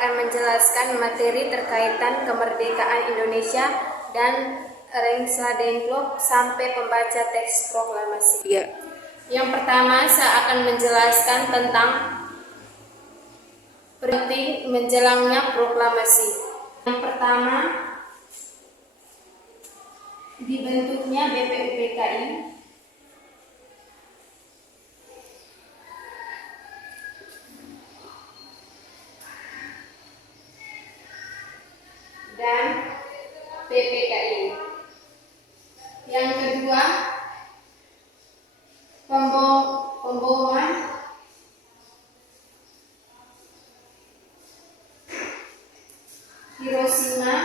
akan menjelaskan materi terkaitan kemerdekaan Indonesia dan Rangsa Dengklok sampai pembaca teks proklamasi. Yang pertama, saya akan menjelaskan tentang penting menjelangnya proklamasi. Yang pertama, dibentuknya BPUPKI dan PPKI. Yang kedua, pemboman Hiroshima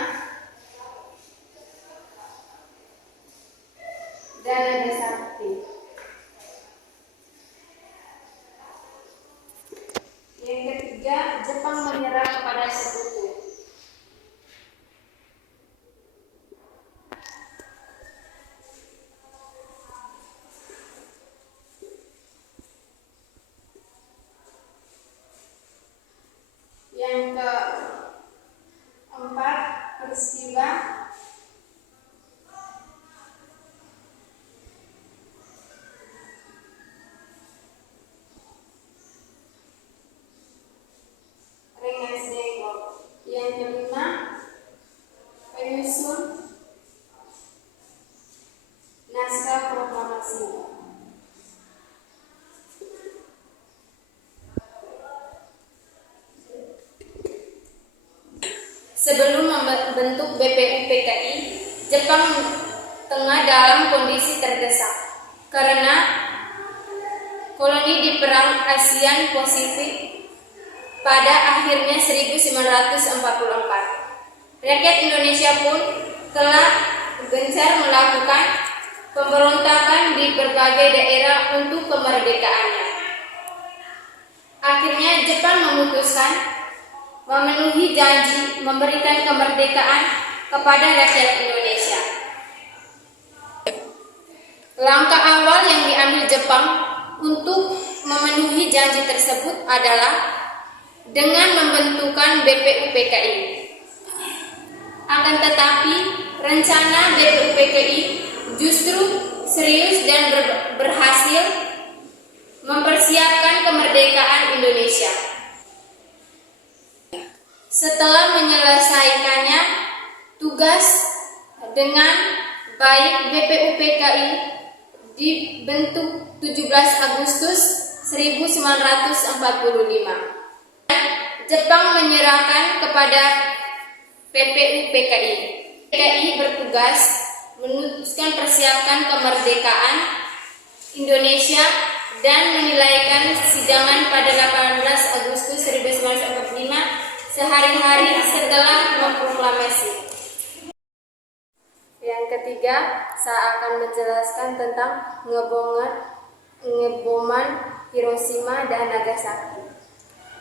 dan Nagasaki. Yang ketiga, Jepang menyerah kepada sekutu. Yang keempat, peristiwa Rengas Dengklok. Yang kelima, penyusun naskah proklamasi. Sebelum membentuk BPUPKI, Jepang tengah dalam kondisi terdesak karena koloni di Perang ASEAN Pasifik pada akhirnya 1944. Rakyat Indonesia pun telah gencar melakukan pemberontakan di berbagai daerah untuk kemerdekaannya. Akhirnya Jepang memutuskan memenuhi janji memberikan kemerdekaan kepada rakyat Indonesia. Langkah awal yang diambil Jepang untuk memenuhi janji tersebut adalah dengan membentukkan BPUPKI. Akan tetapi, rencana BPUPKI justru serius dan berhasil mempersiapkan kemerdekaan Indonesia. Setelah menyelesaikannya tugas dengan baik, BPUPKI dibentuk 17 Agustus 1945. Jepang menyerahkan kepada PPUPKI. PPUPKI bertugas memutuskan persiapan kemerdekaan Indonesia dan menilaikan sidangan pada 18 Agustus 1945 sehari-hari setelah memproklamasi. Yang ketiga, saya akan menjelaskan tentang ngeboman Hiroshima dan Nagasaki.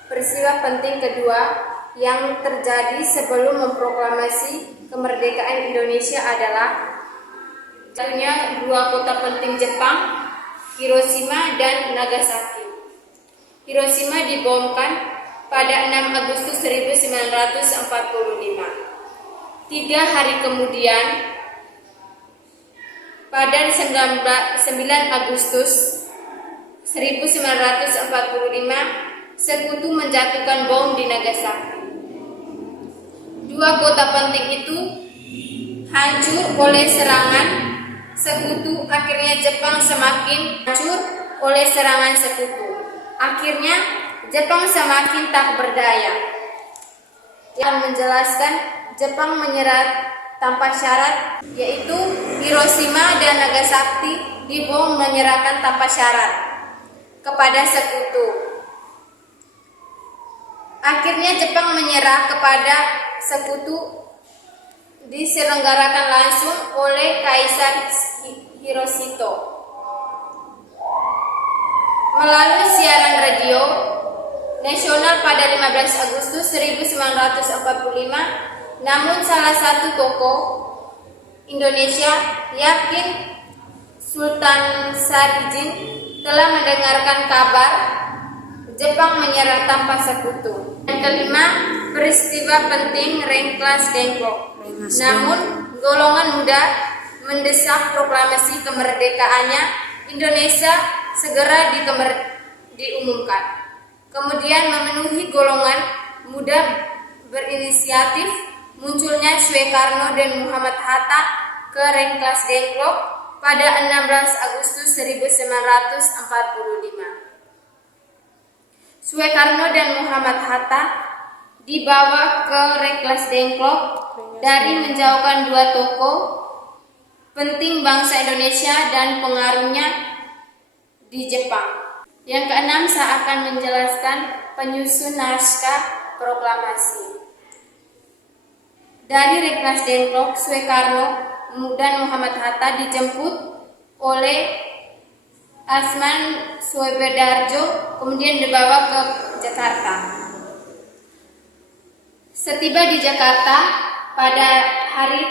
Peristiwa penting kedua yang terjadi sebelum memproklamasi kemerdekaan Indonesia adalah jatuhnya dua kota penting Jepang, Hiroshima dan Nagasaki. Hiroshima dibomkan pada 6 Agustus 1945. 3 hari kemudian, pada 9 Agustus 1945, sekutu menjatuhkan bom di Nagasaki. Dua kota penting itu hancur oleh serangan sekutu. Akhirnya Jepang semakin hancur oleh serangan sekutu. Akhirnya Jepang semakin tak berdaya. Yang menjelaskan Jepang menyerah tanpa syarat, yaitu Hiroshima dan Nagasaki dibom menyerahkan tanpa syarat kepada sekutu. Akhirnya Jepang menyerah kepada sekutu diselenggarakan langsung oleh Kaisar Hirohito melalui siaran radio nasional pada 15 Agustus 1945. Namun salah satu tokoh Indonesia yakin Sultan Sarijin telah mendengarkan kabar Jepang menyerah tanpa sekutu. Yang kelima, peristiwa penting Renklas Dengklok. Namun, golongan muda mendesak proklamasi kemerdekaannya Indonesia segera diumumkan. Kemudian memenuhi golongan muda berinisiatif munculnya Soekarno dan Muhammad Hatta ke Renklas Dengklok pada 16 Agustus 1945. Soekarno dan Muhammad Hatta dibawa ke Renklas Dengklok dari menjauhkan dua tokoh penting bangsa Indonesia dan pengaruhnya di Jepang. Yang keenam, saya akan menjelaskan penyusun naskah proklamasi. Dari Renklas Dengklok, Soekarno dan Muhammad Hatta dijemput oleh Asman Suebedarjo, kemudian dibawa ke Jakarta. Setiba di Jakarta pada hari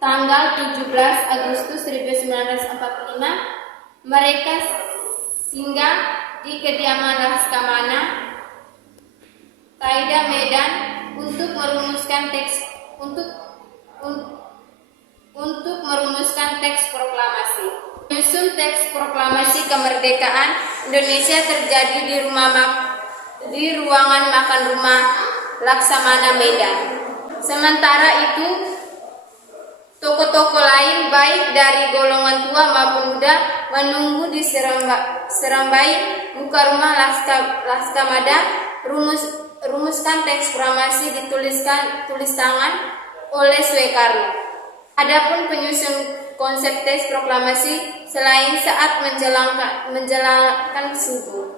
tanggal 17 Agustus 1945, mereka singgah di kediaman Laksamana Taida Medan untuk merumuskan teks proklamasi. Menyusun teks proklamasi kemerdekaan Indonesia terjadi di ruangan makan rumah Laksamana Medan. Sementara itu, tokoh-tokoh lain baik dari golongan tua maupun muda menunggu di serambai muka rumah Laksamana. Rumuskan teks proklamasi tulis tangan oleh Soekarno. Adapun penyusun konsep teks proklamasi selain saat menjalankan subuh.